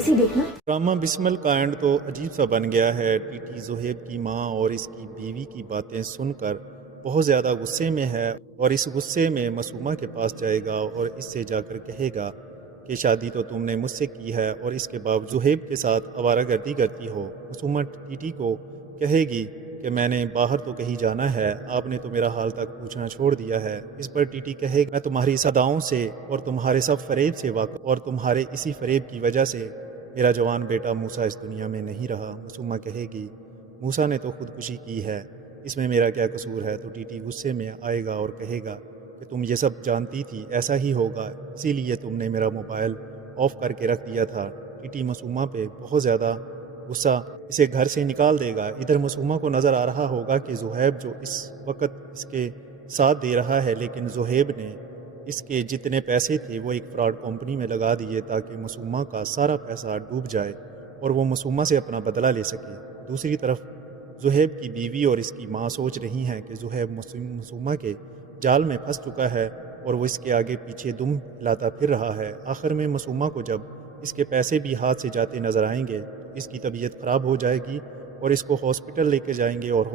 वैसे ही देखना। ड्रामा बिस्मल का एंड तो अजीब सा बन गया है। टीटी ज़ुहैब की माँ और इसकी बीवी की बातें सुनकर बहुत ज़्यादा गुस्से में है और इस गुस्से में मासूमा के पास जाएगा और इससे जाकर कहेगा कि शादी तो तुमने मुझसे की है और इसके बावजूद ज़ुहैब के साथ आवारागर्दी करती हो। मासूमा टीटी को कहेगी कि मैंने बाहर तो कहीं जाना है, आपने तो मेरा हाल तक पूछना छोड़ दिया है। इस पर टीटी कहेगा मैं तुम्हारी सदाओं से और तुम्हारे सब फरेब से वाक़िफ़ और तुम्हारे इसी फरेब की वजह से मेरा जवान बेटा मूसा इस दुनिया में नहीं रहा। मासूमा कहेगी मूसा ने तो खुदकुशी की है, इसमें मेरा क्या कसूर है। तो टीटी गुस्से में आएगा और कहेगा कि तुम ये सब जानती थी, ऐसा ही होगा, इसीलिए तुमने मेरा मोबाइल ऑफ करके रख दिया था। टीटी मासूमा पे बहुत ज़्यादा गुस्सा इसे घर से निकाल देगा। इधर मासूमा को नज़र आ रहा होगा कि ज़ुहैब जो इस वक्त इसके साथ दे रहा है, लेकिन ज़ुहैब ने इसके जितने पैसे थे वो एक फ्रॉड कंपनी में लगा दिए ताकि मासूमा का सारा पैसा डूब जाए और वो मासूमा से अपना बदला ले सके। दूसरी तरफ ज़ुहैब की बीवी और इसकी माँ सोच रही हैं कि ज़ुहैब मासूमा के जाल में फंस चुका है और वो इसके आगे पीछे दुम हिलाता फिर रहा है। आखिर में मासूमा को जब इसके पैसे भी हाथ से जाते नज़र आएंगे तो इसकी तबीयत ख़राब हो जाएगी और इसको हॉस्पिटल लेके जाएंगे और